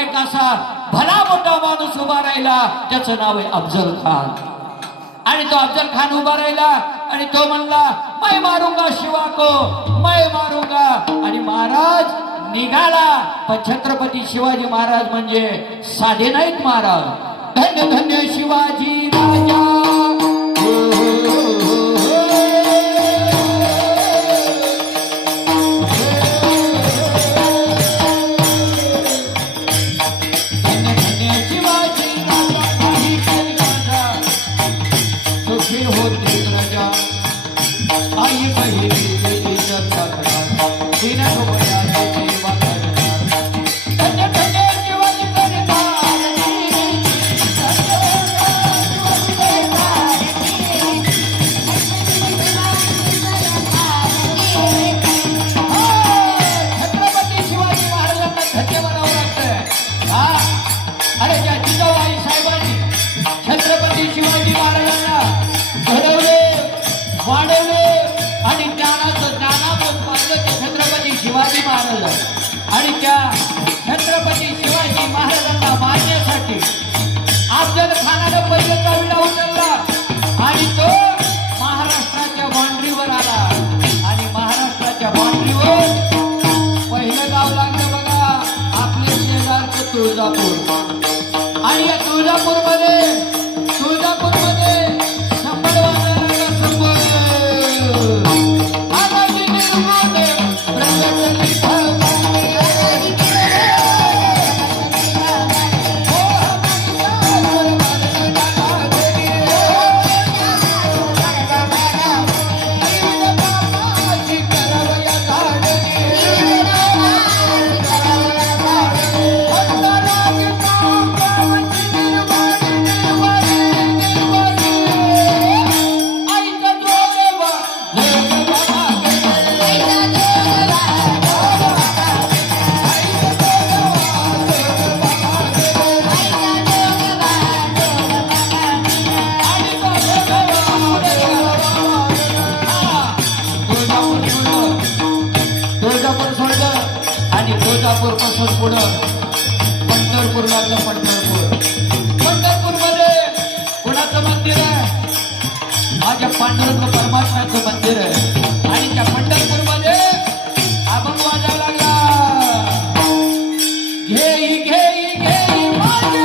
एक असा भला मोठा माणूस उभा राहिला त्याचं नाव आहे अफजल खान. आणि तो अफजल खान उभा राहिला आणि तो म्हणला मैं मारूंगा शिवा को, मैं मारूंगा. आणि महाराज निघाला. पण छत्रपती शिवाजी महाराज म्हणजे साधे नाहीत महाराज. धन्य धन्य शिवाजी राजा. आणि त्या छत्रपती शिवाजी महाराजांना मारण्यासाठी अफजल खानानं पहिल्यांदा विडा उचलला आणि तो महाराष्ट्राच्या बाउंड्रीवर आला. आणि महाराष्ट्राच्या बाउंड्रीवर पहिलं गाव लागलं बघा आपले शेजारचं तुळजापूर. आणि या तुळजापूरमध्ये शंभर वाजता शंभर पासून पुढं पंढरपूर लागलं. पंढरपूर मध्ये कुणाचं मंदिर आहे? माझ्या पांडुरंग परमात्म्याचं मंदिर आहे. आणि त्या पंढरपूर मध्ये अभंग वाजायला लागला. घेई घेई घेई माझे